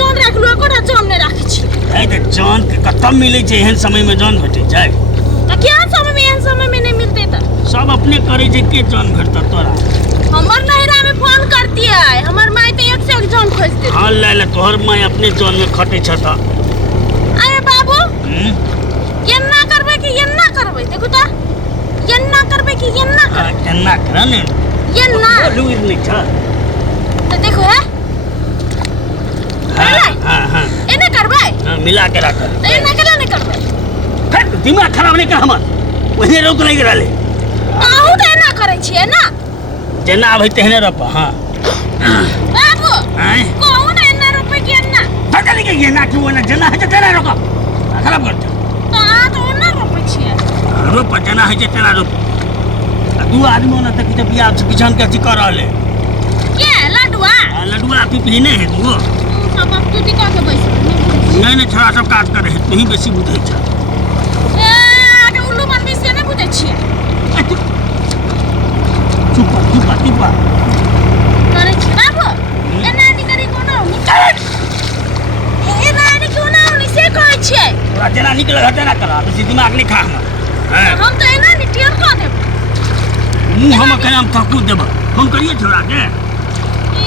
जान राख लो कोना जान नै राखै छी ए त जान के कतम मिलै छै एहन समय में जान भेटै छै त क्या समय में एहन समय में नहीं मिलते त सब अपने करे छै के जान भेटता तोरा हमर नहिरा में फोन करती है हमर माई त एक से एक जान खोज दे हां ले तोहर माई अपने जान में खटै छ त अरे बाबू एन्ना करबै कि एन्ना करबै देखू त एन्ना करबै कि एन्ना करबै एन्ना कर ने एन्ना लुइर नहीं छ त देखो है हां एन्ना करबै हां मिला के राख एन्ना केला नहीं करबै हट दिमाग खराब नहीं कर हमर वही रोक नहीं रहले आहू त एन्ना करै छियै ना जेना आबै तेहने रप हां बाबू कहू ना एन्ना रुपए के एन्ना पता नहीं के एन्ना क्यों ना जेना है तेना रोक खराब कर त आ त ओन्ना रुपए छियै रोप जेना है तेना रोप दू आदमी ना तक जब बियाह से किसान के कर रहले के लडुआ लडुआ पिपली नहीं है तू सब अब तू दिखा के बैस नहीं छोरा सब काज करे है तू ही बेसी बुझै छ ए आगे उल्लू बनबी से नहीं बुझै छियै चुप करे छी बाबू एना नहीं करी कोना एना नहीं कोना नहीं से कहै छियै तोरा जेना निकल हटे ना करा बेसी दिमाग नहीं खा हम तो एना नहीं टियर क देब मुंह हम के नाम थकू देब फोन करिए छोरा के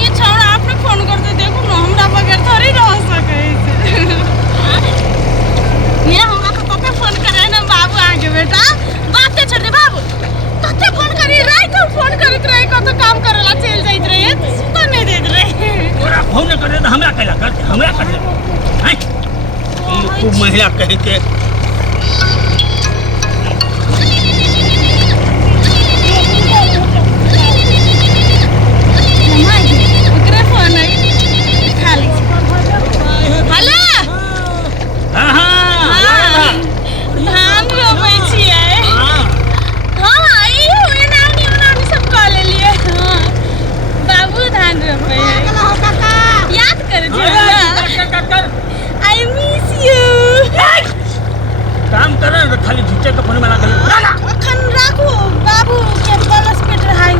ये छोरा आपने फोन करते देखो ना हमरा बगैर थोड़ी रह सकै छै ये हमरा को कते फोन करे ना बाबू आगे बेटा बाते छोड़ दे बाबू कते फोन करी रात को फोन करत रहे कत काम करेला चल जाइत रहे सुता नहीं देत रहे तोरा फोन करे त हमरा कहला कर हमरा कहले हैं खूब महिला कह के खाली झुटे के फोन में लागल अखन राखू बाबू के बलस पेट रहाई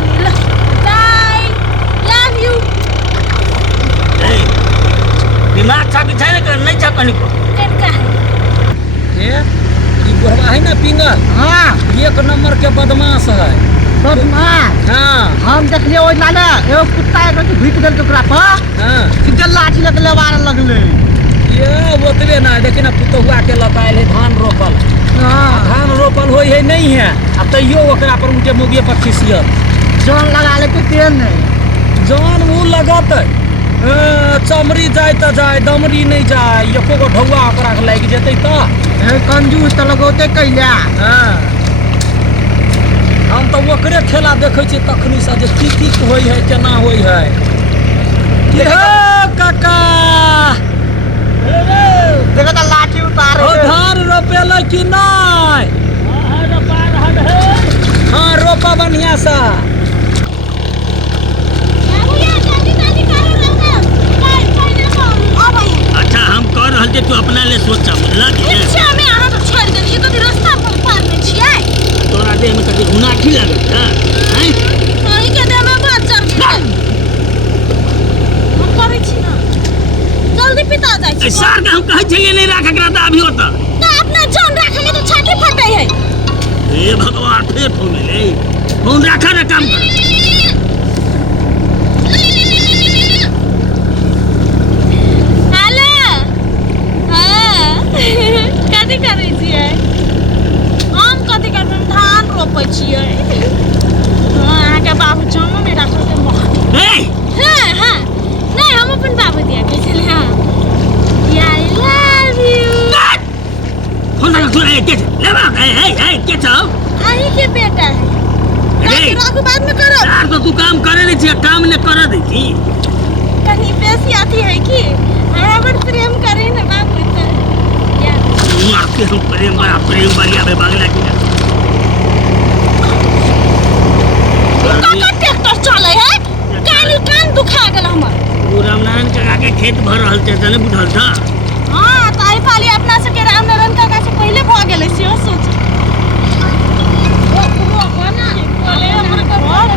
बाय लव यू ए दिमाग छा बिछाए नहीं छा कनी को का है ए ई बुढ़वा है ना पिंगल हां एक नंबर के बदमाश है बदमाश हां हम देखलिए ओइ नाले एगो कुत्ता एक भीट गेल ओकरा पर हां सीधे लाठी लग लेवार लगले ये ओतबे ना देखि ना पुतहुआ के लताइल है धान रोपल धान रोपल होई है नहीं है आ तैयो ओकरा पर उनके मुगिए पर खिसियत जान लगा ले के तेल नहीं जान वो लगत चमड़ी जाए त जाए दमड़ी नहीं जाए एको गो ढौआ ओकरा के लाग जेतै त ए कंजूस त लगोते कैला हां हम तो ओकरे खेला देखै छी तखनी से जे की होई है केना होई है कि हे काका देखो त लाठी उतार ओ धान रोपेला कि नहीं हां रोपा रहल है हां रोपा बढ़िया सा अच्छा हम कर रहल जे तू अपना ले सोच बुझला कि पीछे में आहा तो छोड़ देलिए तो रास्ता पर पार में छियै तोरा देह में कते गुनाठी लागल छ हैं सही के देह में बात चल हम करे छी ना जल्दी पिता जाय छी सार के हम कहै छियै नहीं राख एकरा त अभी होता तो अपना जान राखे में तो छाती फटै है हे भगवान फेर फोन ले फोन राखा ना काम कर हेलो हां कथि करै छियै हम कथि करबै धान रोपै छियै हां के बाबू जान नहीं राखल के मोह ए हां हां नहीं हम अपन बाबू दिया कैसे हां आई लव यू फोन लगा तू ए के ले बा ए के छ आई के बेटा है राखू बाद में करो यार तो तू काम करे नहीं छी काम ने कर दे छी कहीं बेसी आती है कि बराबर प्रेम करे ना बाबू तो यार मार के हम प्रेम वाली आबे बागला की काका ट्रैक्टर चले है कान दुखा गेल हमर वो रामनारायण काका के खेत भर रहल ते तने बुझल था हां ताई पाली अपना से के रामनारायण काका से पहले भ गेलै से सोच कोना बोले हमर घर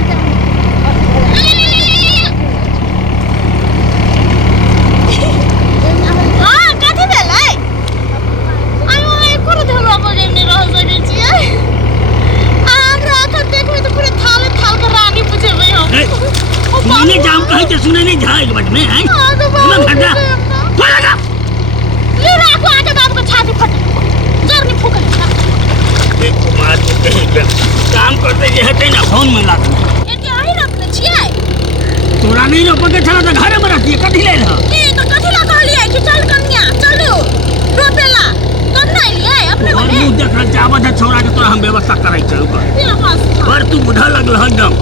सुने नहीं जा एक बात में हैं हाँ, तो मैं बाबू घटा के देना। बोला ले राखो आके बाबू का छाती फटे जरनी फूके एक कुमार को कहीं काम करते जे हटे ना फोन में लात एके आही रखने छियै तोरा नहीं रो पके चला तो घर में रखिए कथी ले रहा ई तो कथि ला कहलियै कि चल कन्या चलू रोपेला तब नहीं लियै अपने और बने मुंह देख रहा जावत है छोरा के तोरा हम व्यवस्था करे चल पर तू बुढ़ा लगल एकदम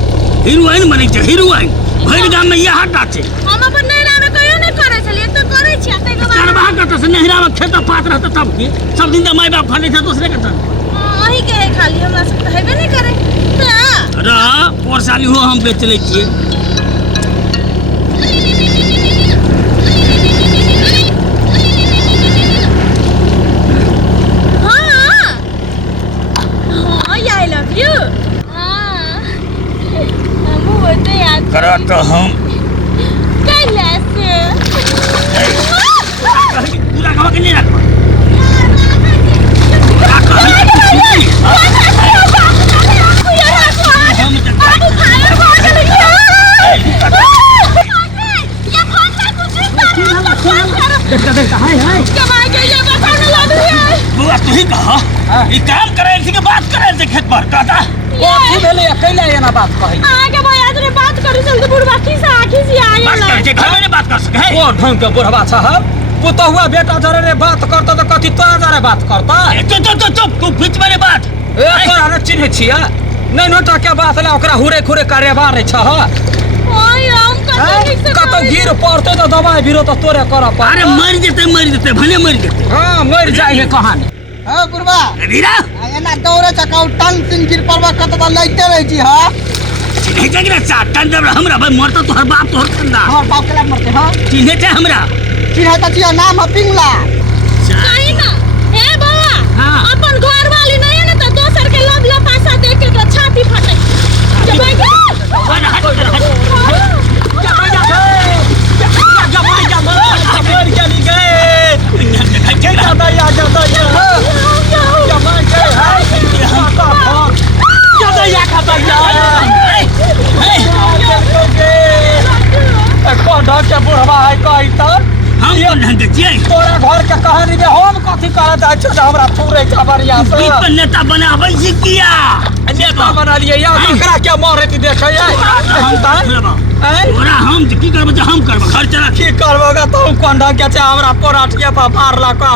हीरोइन बनै छै हीरोइन भरि गाम में यह हटा छै हम अपन नैरा में कहियो नहीं करे छलियै त करे छियै तै के बाद करबा कत से नहिरा में खेत पात रहत तब की सब दिन त माय बाप खाली छै दूसरे के संग अही के है खाली हमरा सब त हेबे नहीं करे हां रह पोरसाली हो हम बेच ले छिए आई लव यू हां हम होते याद करा तो हम कैसे पूरा गांव के नहीं रखबा बुआ तू ही कहा ई काम करे थी के बात करे थे खेत पर कहता ओ भेले अकेला एना बात कही आगे भैया तूने बात करी चल तो बुढ़वा की से आखी से आ बात गेला करे छै घर में बात कर सके है ओ ढंग के बुढ़वा साहब पुतहुआ बेटा जरे रे बात करता तो कथी तो जरे बात करता चुप तू बीच में बात ए तोरा ने चिन्ह छिया नहीं नोटा के बात ला ओकरा हुरे खुरे करेबा रे छ ओए हम कत कतो गिर पड़ते तो दवाई बिरो तो तोरे कर पा अरे मर जेते भले मर जेते हां मर जाई है कहानी हां बुढ़वा वीरा एना दौड़े चकाउ टन सिन गिर परवा कत त लइते रही छी हां चिन्हे छै कि चार टन जब हमरा भाई मरता तोहर बाप तोहर खंदा हमर बाप के मरते हां चिन्हे छै हमरा चिन्ह त छिया नाम है पिंगला कहीं ना हे बाबा हाँ। अपन घर वाली नहीं है ना तो दोसर के लब लपासा देख के तो छाती फटे जब बुढ़वा है कही तब हम कोन ढंग के छियै तोरा घर के कहानी में हम कथी कह जाय छ हमरा थूरे छ बढ़िया से बीच में नेता बनाबै छी किया नेता बना लिए या ओकरा के मारे ती देखे हम तोरा हम की करब हम करब घर चला की करबोगा तो कोन ढंग के छ हमरा पोराठिया पर मारला का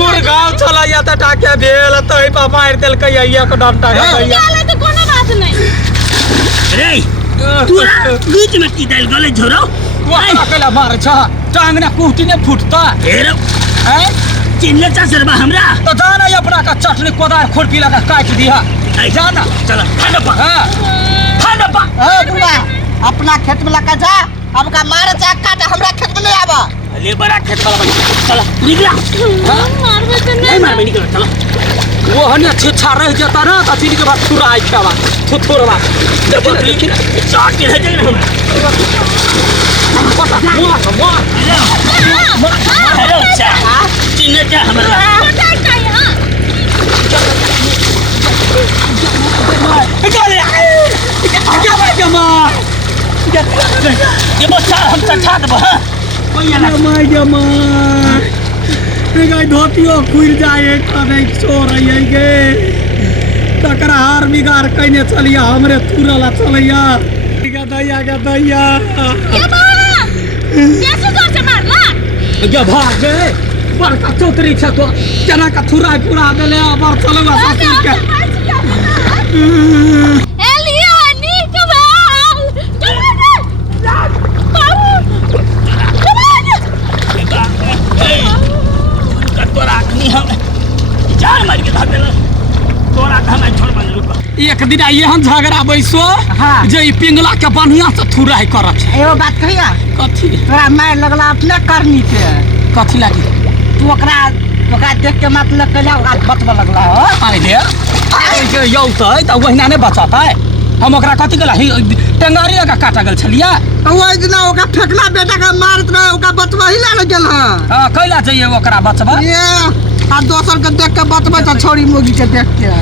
गुड़गांव चला या त टाके भेल तई पर मार देल के एक डंटा चले तो कोनो बात नहीं रे तोरा बीच में की दाल गले झोरो वो अकेला मार छ टांग ने कुटी ने फुटता हेरो हैं चिन्ह चा सरबा हमरा तो जाना अपना का चटनी कोदार खुरपी लगा काट दिया जाना चला खाना पा हां खाना पा ए बुढ़वा अपना खेत में लगा जा अब का मारे जा काट हमरा खेत में ले आवा ले बड़ा खेत वाला बन चला निकला मारबे तो नहीं नहीं मार में निकल चला वो हने छिछा रह जाता ना तो चीनी के बाद थुराई खावा थुथुरवा देखो लेकिन चाट के रह जाएगा हम पता हेलो चा चिन्ह चा हमरा ये बच्चा हम चढ़ा देबो हां कोई ना जमा जमा धोतियो खुल जाए कने सो रही गे तकरा हार बिगाड़ कने चलिया हमरे तुरला चलिया दैया ये बाबा कैसे जोर से मारला क्या भाग गए बड़का चौतरी छ तो जना का थुराई पूरा देले अब चलवा साथी के एलिया नी कबाल तोरा आदमी हम जान मार के भाग देला तोरा हम छोड़ बन रुक एक दिन एहन झगड़ा बैसो हाँ। जे ई पिंगला के बढ़िया से थुराई करत छै एगो बात कहिया कथी तोरा मार लगला अपने करनी के कथी लागी तू ओकरा देख के मतलब कैला ओकरा बचबे लगला हो आइले यौ त वहिना ने बचाता हम ओकरा कथी कला टेंगारी लगा काटा गेल छलिया ओइ दिन ओकरा फेकला बेटा के मारत रहे ओकरा बचबा ही ले गेल हां कैला चाहिए ओकरा बचबा ये आ दोसर के देख के बचबा छोड़ी मुगी के देख के